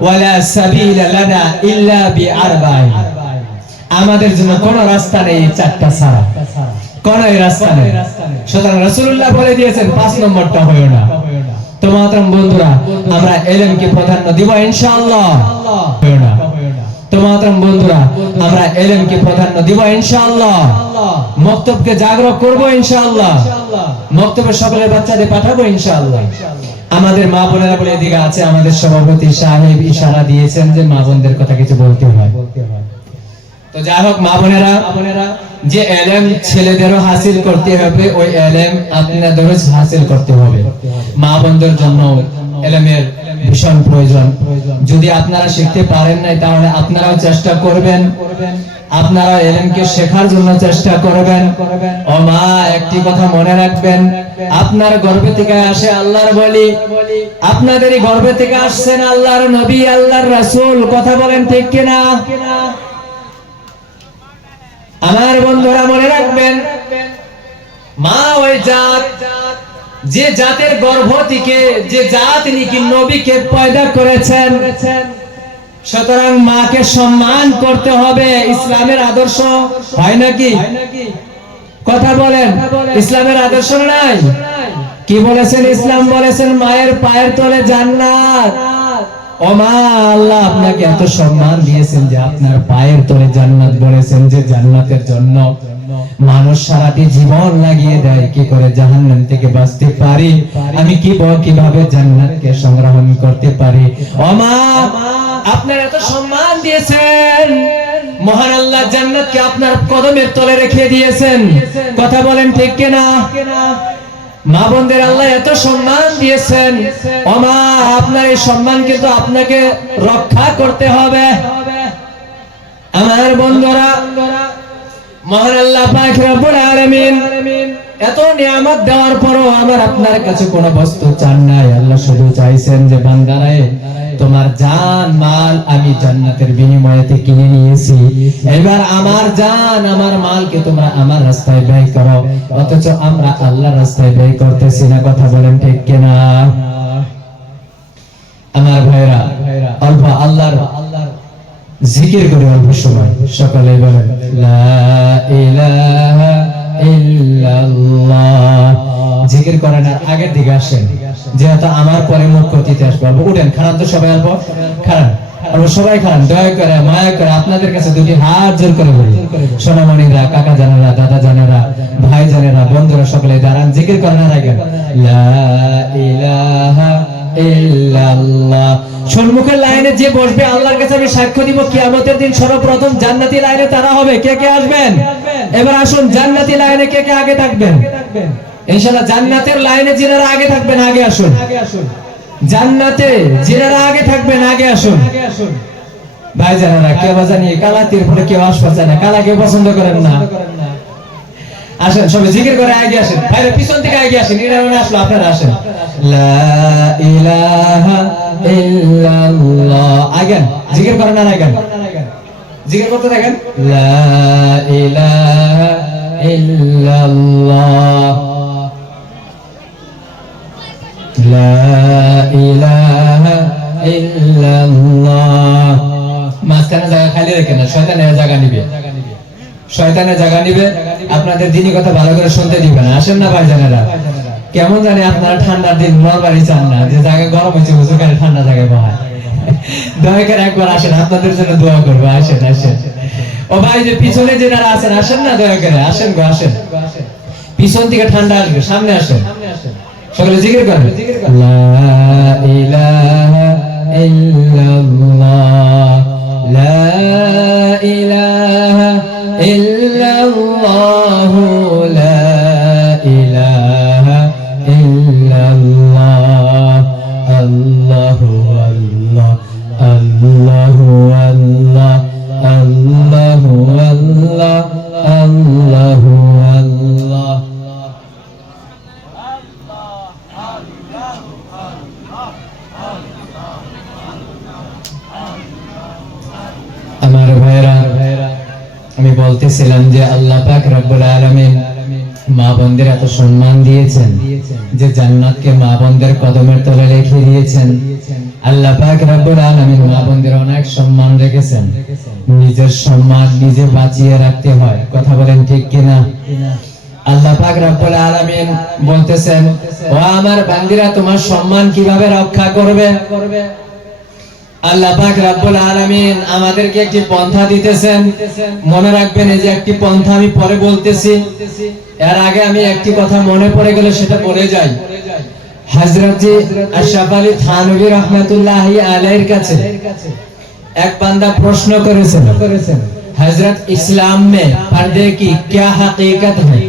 ওয়ালা আমাদের জন্য কোনো রাস্তা নেই চারটা ছাড়া। কোন রাস্তা নেই। সুতরাং বলে দিয়েছেন, পাঁচ নম্বরটা না। বন্ধুরা, আমরা এলেমকে প্রাধান্য দিব, ইনশাআল্লাহ। হইও বন্ধুরা, আমরা এলেমকে প্রাধান্য দিব, ইনশাআল্লাহ। মক্তবকে জাগ্রত করব, ইনশাআল্লাহ। মক্তবে সকলের বাচ্চাদের পাঠাবো, ইনশাআল্লাহ। আমাদের মা বোনেরা বলে এদিকে আছে, আমাদের সভাপতি সাহেব ইশারা দিয়েছেন যে মা বোনদের কথা কিছু বলতে হয়। তো যাই হোক, মা বোনেরা যে এলেম ছেলেদেরও হাসিল করতে হবে, ওই এলেম আপনাদেরও হাসিল করতে হবে। মা বোনদের জন্য এলেমের ভীষণ প্রয়োজন। যদি আপনারা শিখতে পারেন নাই তাহলে আপনারাও চেষ্টা করবেন। আপনারা এলেমকে শেখার জন্য চেষ্টা করবেন। ও মা একটি কথা মনে রাখবেন। আপনার গর্ভে থেকে আসে আল্লাহর বলি। আপনাদেরই গর্ভে থেকে আসছেন আল্লাহর নবী আল্লাহর রাসূল। কথা বলেন ঠিক কিনা? আমার বন্ধুরা মনে রাখবেন। মা ওই জাত যে জাতের গর্ভ থেকে যে জাত নাকি নবীকে পয়দা করেছেন, সুতরাং মাকে সম্মান করতে হবে, ইসলামের আদর্শ, হয় নাকি? কথা বলেন, ইসলামের আদর্শ নাই? কি বলেছেন? ইসলাম বলেছেন, মায়ের পায়ের তলে জান্নাত। ও মা, আল্লাহ আপনাকে এত সম্মান দিয়েছেন যে আপনার পায়ের তলে জান্নাত বলেছেন যে জান্নাতের জন্য। মানুষ সারাটি জীবন লাগিয়ে দেয়, কি করে জাহান্নাম থেকে বাঁচতে পারি? আমি কি ব- কীভাবে জান্নাতকে সংগ্রহণ করতে পারি? ও মা আপনার এত সম্মান দিয়েছেন। মহান আল্লাহ জান্নাতকে আপনার কদমের তলে রেখে দিয়েছেন। কথা বলেন ঠিক কিনা? মা বোনদের আল্লাহ এত সম্মান দিয়েছেন। অমা আপনার এই সম্মান কিন্তু আপনাকে রক্ষা করতে হবে। আমার বন্ধুরা মহান আল্লাহ পাক রব্বুল আলামিন এত নিয়ামত দেওয়ার পরও আমার আপনার কাছে কোনো বস্তু চান নাই। আল্লাহ শুধু চাইছেন যে বান্দারায় তোমার জান, মাল আমি জান্নাতের বিনিময়েতে কিনে নিয়েছি। এবার আমার জান, আমার মালকে তোমরা আমার রাস্তায় ব্যয় করো। অথচ আমরা আল্লাহর রাস্তায় ব্যয় করতেছি না, কথা বলেন ঠিক কিনা? আমার ভাইরা, অল্প আল্লাহর জিকির করে অল্প সময়। সকালে জিকির করেন আর আগের দিকে আসেন। যেহেতু আমার পরে মুখ্য অতিথি আসবে, অল্প উঠেন। খারান তো সবাই অল্প খারান সবাই খারান দয়া করে, মায়া করে আপনাদের কাছে দুটি হাত জোর করে বলি। সোনামণিরা, কাকা জানেরা, দাদা জানেরা, ভাই জানেরা, বন্ধুরা সকলে দাঁড়ান। জিকির করেন আর আগে, লা ইলাহা সম্মুখের লাইনে যে বসবে, আল্লাহর কাছে আমি সাক্ষ্য দিব, কিয়ামতের দিন সর্বপ্রথম জান্নাতি লাইনে তারা হবে। কে কে আসবেন? এবার আসুন, জান্নাতি লাইনে কে কে আগে থাকবেন? জান্নাতের লাইনে যিনারা আগে থাকবেন, আগে আসুন। জান্নাতে যিনারা আগে থাকবেন, আগে আসুন। ভাই জানারা কে বাজানি, কালা তীর পরে কেউ আসপাচ্ছে না, কালা কেউ পছন্দ করেন না। আসেন, সবাই জিকির করে আগে আসেন। ভাইরা, পিছন থেকে আগে আসেন এরা মনে আসলো, আপনারা আসেন। লা ইলাহা ইল্লাল্লাহ। আগেন জিকির করেন আর আগেন জিকির করতে থাকেন? লা ইলাহা ইল্লাল্লাহ। লা ইলাহা ইল্লাল্লাহ। মাঝখানে জায়গা খালি রেখে না শয়তানের জায়গা নিবে। শয়তানের জায়গা নিবে, আপনাদের দিনই কথা ভালো করে শুনতে দিবে না। আসেন না ভাই জানেরা কেমন জানি আপনারা ঠান্ডার দিন নরবারি চান না, যে জায়গা গরম হয়েছে হুজুর খালি ঠান্ডা জায়গায় বহায়। দয়া করে একবার আসেন, আপনাদের জন্য দোয়া করব। আসেন আসেন। ও ভাই, যে পিছনে যেনারা আছেন, আসেন না দয়া করে। আসেন গো, আসেন। পিছন থেকে ঠান্ডা আসবে, সামনে আসেন। সকলে জিকির করেন লা ইলাহা ইল্লাল্লাহ। বলতেছিলাম যে আল্লাহ পাক রব্বুল আলামিন মা বোনদের এত সম্মান দিয়েছেন যে জান্নাতকে মা বোনদের কদমের তলে রেখে দিয়েছেন। আল্লাহ পাক রব্বুল আলামিন মা বোনদের অনেক সম্মান রেখেছেন। নিজের সম্মান নিজে বাঁচিয়ে রাখতে হয়। কথা বলেন ঠিক কিনা? আল্লাহ পাক রব্বুল আলামিন বলতেছেন, ও আমার বান্দিরা, তোমার সম্মান কীভাবে রক্ষা করবে? আল্লাহ পাক রব্বুল আলামিন আমাদেরকে একটি পন্থা দিতেছেন মনে রাখবেন এই যে একটি পন্থা আমি পরে বলতেছি এর আগে আমি একটি কথা মনে পড়ে গেলে সেটা বলে যাই হযরত জি আশরাফ আলী থানভী রাহমাতুল্লাহি আলাইহির কাছে এক বান্দা প্রশ্ন করেছেন হযরত ইসলাম মে পর্দে কি क्या हकीकत है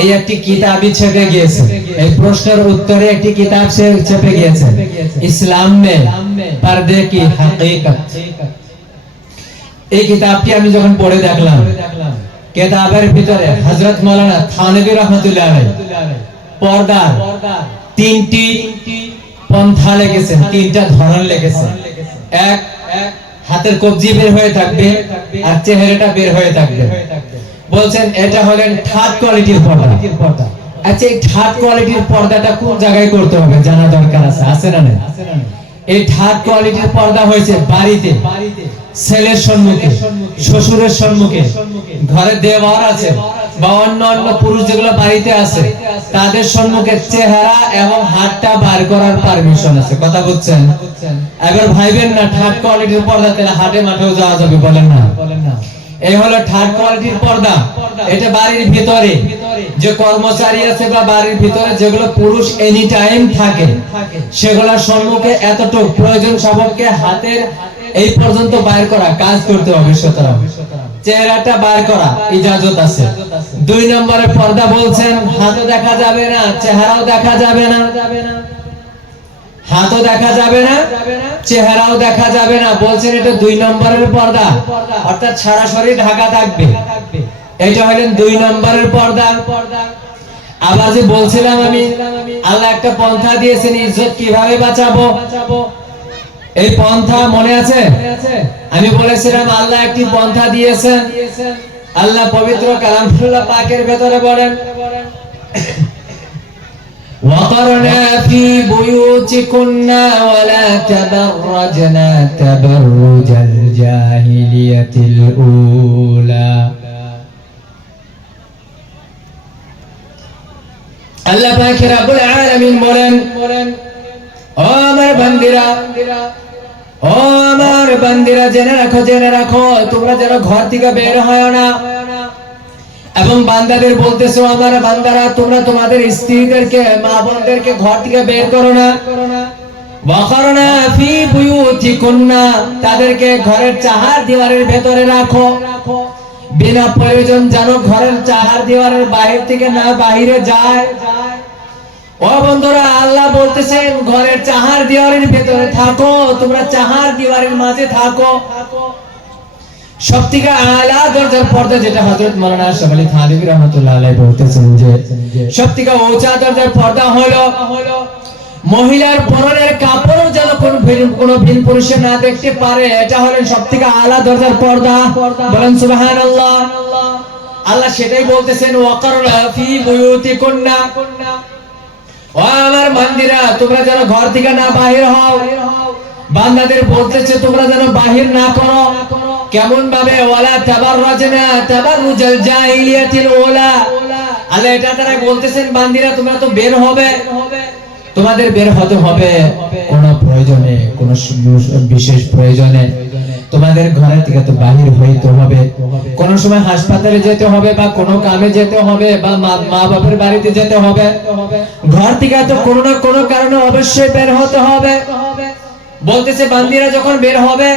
এই একটি কিতাবই ছেপে গিয়েছে। এই প্রশ্নের উত্তরে একটি কিতাব সে ছেপে গিয়েছে। ইসলাম মে পর্দে কি হাকিকত? এই কিতাবটি আমি যখন পড়ে দেখলাম, কেতাবের ভিতরে হযরত মাওলানা থানভী রাহমাতুল্লাহ আলাইহি পর্দা তিনটি পন্থা লেগেছেন তিনটা ধরন লেগেছেন এক, হাতের কবজি বের হয়ে থাকবে আর চেহারাটা বের হয়ে থাকবে। বলছেন এটা হলেন থার্ড কোয়ালিটির পর্দা। আচ্ছা এই থার্ড কোয়ালিটির পর্দাটা কোন জায়গায় করতে হবে জানা দরকার আছে আছে না না এই থার্ড কোয়ালিটির পর্দা হয়েছে বাড়িতে ছেলের সম্মুখে শ্বশুরের সম্মুখে ঘরে দেওয়ার আছে বা অন্য অন্য পুরুষ যেগুলো বাড়িতে আছে তাদের সম্মুখে চেহারা এবং হাতটা বার করার পারমিশন আছে। কথা বুঝছেন এবার ভাইবেন না থার্ড কোয়ালিটির পর্দা তাহলে হাটে মাঠেও যাওয়া যাবে বলেন না। এই হলো থার্ড কোয়ালিটির পর্দা। এটা বাড়ির ভিতরে। যে কর্মচারী আছে বা বাড়ির ভিতরে, যেগুলো পুরুষ এনি টাইম থাকে, সেগুলোর সম্মুখে এতটুকু প্রয়োজন সবকে হাতের এই পর্যন্ত বাইর করা, কাজ করতে হবে সুতরাং। চেহারাটা বার করা, ইজাজত আছে। দুই নম্বরে পর্দা বলছেন, হাতও দেখা যাবে না, চেহারাও দেখা যাবে না। হাতও দেখা যাবে না, চেহারাও দেখা যাবে না। বলছেন এটা দুই নম্বরের পর্দা। অর্থাৎ সরাসরি ঢাকা থাকবে। এটা হলেন দুই নম্বরের পর্দা। আবার যে বলছিলাম আমি, আল্লাহ একটা পন্থা দিয়েছেন, ইজ্জত কীভাবে বাঁচাবো? এই পন্থা মনে আছে? আমি বলেছিলাম, আল্লাহ একটি পন্থা দিয়েছেন। আল্লাহ পবিত্র কালামুল্লাহ পাকের ভেতরে বলেন وقرنا في بيوتكن ولا تبرجن تبرج الجاهلية الأولى আল্লাহ পাক রব্বুল আলামিন বলেন ও আমার বান্দিরা ও আমার বান্দিরা জেনে রাখো জেনে রাখো তোমরা যেন ঘর থেকে বের হয় না এবং বান্দাদের বলতেছো আমার বান্দারা, তোমরা তোমাদের স্ত্রীদেরকে, মা বোনদেরকে ঘর থেকে বের করো না। তাদেরকে ঘরের চাহার ভেতরে রাখো। বিনা প্রয়োজন যেন ঘরের চাহার দেওয়ারের বাহির থেকে না বাহিরে যায়। বন্ধুরা, আল্লাহ বলতেছেন, ঘরের চাহার দেওয়ারের ভেতরে থাকো, তোমরা চাহার দেওয়ারের মাঝে থাকো। সব আলা দরজার পর্দা যেটা হযরত মাওলানা আশরাফ আলী রাহমাতুল্লাহ বলতেছেন যে উঁচা দরজার পর্দা হলো মহিলার পরনের কাপড়ও যেন কোন কোন ভিন পুরুষে না দেখতে পারে। এটা হলো সব থেকে আলা দরজার পর্দা। বলেন সুবহানাল্লাহ। আল্লাহ সেটাই বলতেছেন ফি ও আমার মন্দিরা তোমরা যেন ঘর থেকে না বাহির হও। বান্দাদের বলতেছে, তোমরা যেন বাহির না করো। কেমন ভাবে ওয়ালা তাবাররাজনা তাবাররুজাল জাহিলিয়াতিল ওলা? আল্লাহ এটা তারা বলতেছেন, বান্দিরা তোমরা তো বের হবে। তোমাদের বের হতে হবে। কোন প্রয়োজনে, কোন বিশেষ প্রয়োজনে। তোমাদের ঘরে থেকে তো বাহির হইতে হবে। কোন সময় হাসপাতালে যেতে হবে বা কোন কামে যেতে হবে বা মা- বাবার বাড়িতে যেতে হবে। ঘর থেকে তো কোনো না কোনো কারণে অবশ্যই বের হতে হবে। বলতেছে, বান্দিরা যখন বের হবে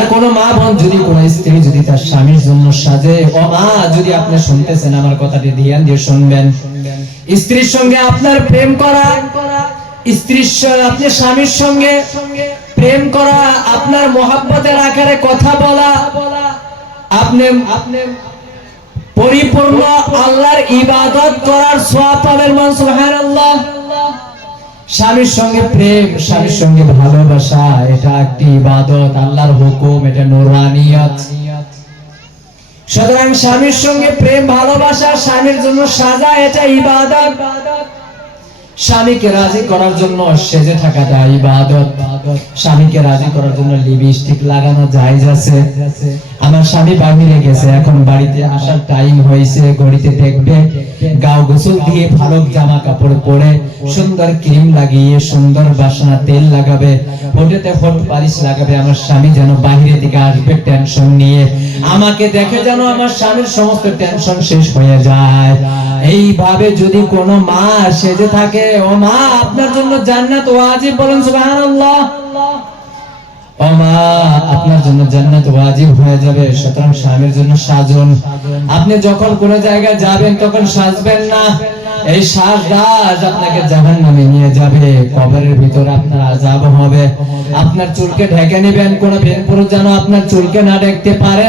আর কোন মা বোন যদি কোন স্ত্রী যদি তার স্বামীর জন্য সাজে, ও মা, যদি আপনি শুনতেছেন আমার কথাটি ধ্যান দিয়ে শুনবেন। স্ত্রীর সঙ্গে আপনার প্রেম করা, স্ত্রীর আপনি স্বামীর সঙ্গে প্রেম করা, আপনার মোহাব্বতের আকারে কথা বলা, আপনি আপনি পরিপূর্ণ আল্লাহর ইবাদত করার সোয়াব পাবেন মান সুবহানাল্লাহ। স্বামীর সঙ্গে প্রেম, স্বামীর সঙ্গে ভালোবাসা, এটা একটি ইবাদত, আল্লাহর হুকুম, এটা নোরানিয়ত। সুতরাং স্বামীর সঙ্গে প্রেম, ভালোবাসা, স্বামীর জন্য সাজা, এটা ইবাদত। স্বামীকে রাজি করার জন্য সেজে থাকাটা ইবাদত। স্বামীকে রাজি করার জন্য লিপস্টিক লাগানো জায়েজ আছে। আমার স্বামী বাহিরে গেছে, এখন বাড়িতে আসার টাইম হয়েছে, ঘড়িতে দেখবে। গাও গোসল দিয়ে ভালো জামা কাপড় পরে সুন্দর ক্রিম লাগিয়ে, সুন্দর বাসনা তেল লাগাবে। হোটেতে হট পালিশ লাগাবে, আমার স্বামী যেন বাহিরে থেকে আসবে টেনশন নিয়ে। আমাকে দেখে যেন আমার স্বামীর সমস্ত টেনশন শেষ হয়ে যায়। এইভাবে যদি কোনো মা সেজে থাকে, ও মা, আপনার জন্য জান্নাত ওয়াজিব, বলেন সুবহানাল্লাহ। ও মা, আপনার জন্য জান্নাত ওয়াজিব হয়ে যাবে, সুতরাং স্বামীর জন্য সাজন। আপনি যখন কোন জায়গায় যাবেন, তখন সাজবেন না। এই সাজরাজ আপনাকে জাহান্নামে নিয়ে যাবে, কবরের ভিতরে আপনার আযাব হবে। আপনার চুলকে ঢেকে নেবেন, কোন বেনপুরুষ যেন আপনার চুলকে না দেখতে পারে।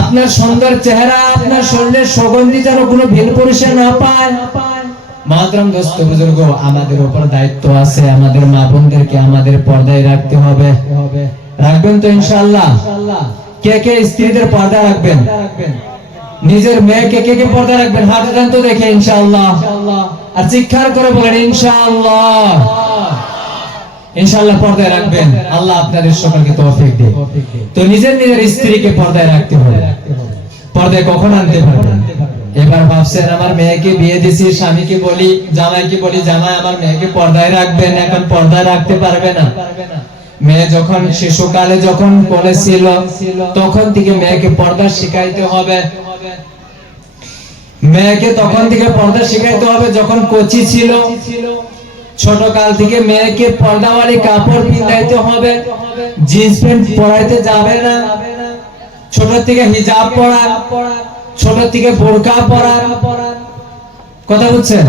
আপনার সুন্দর চেহারা, আপনার শরীরের সুগন্ধি যেন কোনো ভিন পুরুষে না পায়। মহাতরম দোস্ত বুজুর্গ, আমাদের উপর দায়িত্ব আছে, আমাদের মা বোনদেরকে আমাদের পর্দায় রাখতে হবে। রাখবেন তো কে কে স্ত্রীদের পর্দা রাখবেন? নিজের মেয়েকে কে কে পর্দা রাখবেন? তো দেখে ইনশাআল্লাহ। আর চিৎকার করে বলেন, ইনশাআল্লাহ। ইনশাআল্লাহ পর্দায় রাখবেন। আল্লাহ আপনাদের সকলকে তৌফিক দিন তো নিজের নিজের স্ত্রীকে পর্দায় রাখতে হবে। পর্দায় কখন আনতে পারবেন? এবার ভাবছেন, আমার মেয়েকে বিয়ে দিছি, স্বামীকে বলি, জামাইকে বলি, জামাই আমার মেয়েকে পর্দায় রাখবেন এখন পর্দায় রাখতে পারবে না। মেয়ে যখন শিশুকালে যখন কোলে ছিল, তখন থেকে মেয়েকে পর্দা শিখাইতে হবে। মেয়েকে তখন থেকে পর্দা শিখাইতে হবে যখন কচি ছিল। ছোট কাল থেকে মেয়েকে পর্দাওয়ালি কাপড় পিন্ধাইতে হবে জিন্স প্যান্ট পরাইতে যাবে না। ছোট থেকে হিজাব পরা ছোট থেকে বোরকা পরা। কথা বুঝছেন?